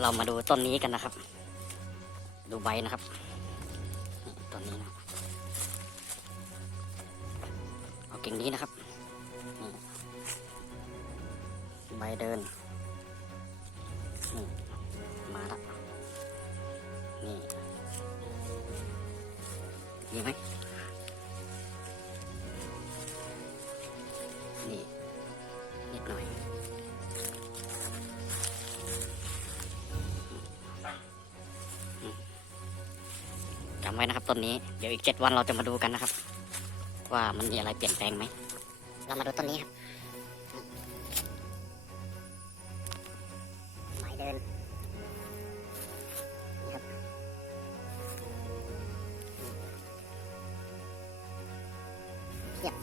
เรามาดูต้นนี้กันนะครับ ดูใบนะครับนี่ต้นนี้นะเอากิ่งนี้นะครับนี่ใบเดินนี่มาละนี่ดีไหมนี่นิดหน่อย ไว้นะครับต้นนี้เดี๋ยวอีกเจ็ดวันเราจะมาดูกันนะครับ ว่ามันมีอะไรเปลี่ยนแปลงไหมเรามาดูต้นนี้ครับไม้เดินนี่ครับเทียบ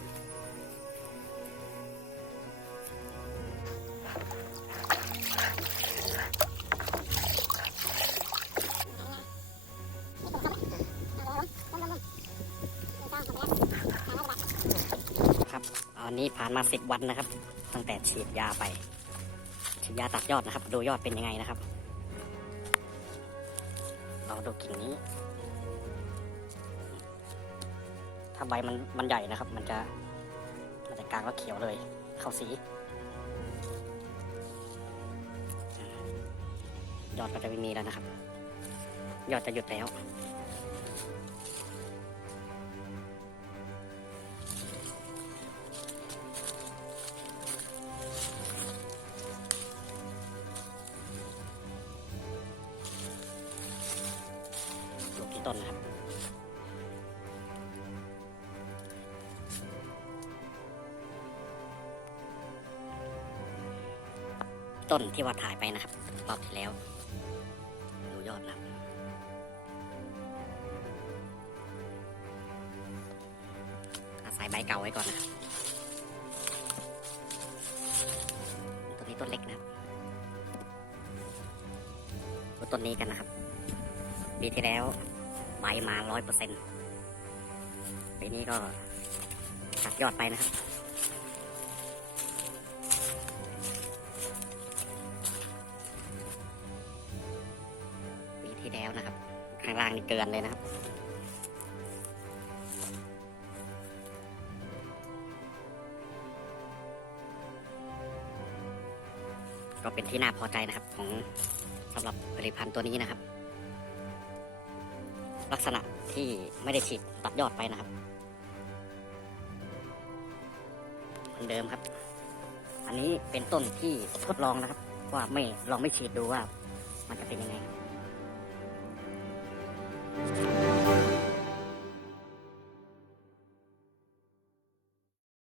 อันนี้ผ่านมาสิบวันนะครับ ตั้งแต่ฉีดยาไปฉีดยาตัดยอดนะครับ ดูยอดเป็นยังไงนะครับ เราดูกิ่งนี้ ถ้าใบมันมันใหญ่นะครับ มันจะมันจะกลางแล้วเขียวเลย เข้าสี ยอดก็จะไม่มีแล้วนะครับ ยอดจะหยุดแล้ว ต้นนะครับต้นที่ว่าถ่ายไปนะครับรอบที่แล้ว ดูยอดนะครับอาศัยใบเก่าไว้ก่อนนะครับต้นนี้ต้นเล็กนะครับดูต้นนี้กันนะครับ ปีที่แล้ว ใบมาร้อยเปอร์เซ็นต์ปีนี้ก็ตัดยอดไปนะครับ ปีที่แล้วนะครับ ข้างล่างนี่เกินเลยนะครับก็เป็นที่น่าพอใจนะครับของสำหรับผลิตภัณฑ์ตัวนี้นะครับ ลักษณะที่ไม่ได้ฉีดตัดยอดไปนะครับเหมือนเดิมครับ อันนี้เป็นต้นที่ทดลองนะครับ ว่าไม่ลองไม่ฉีดดูว่า มันจะเป็นยังไง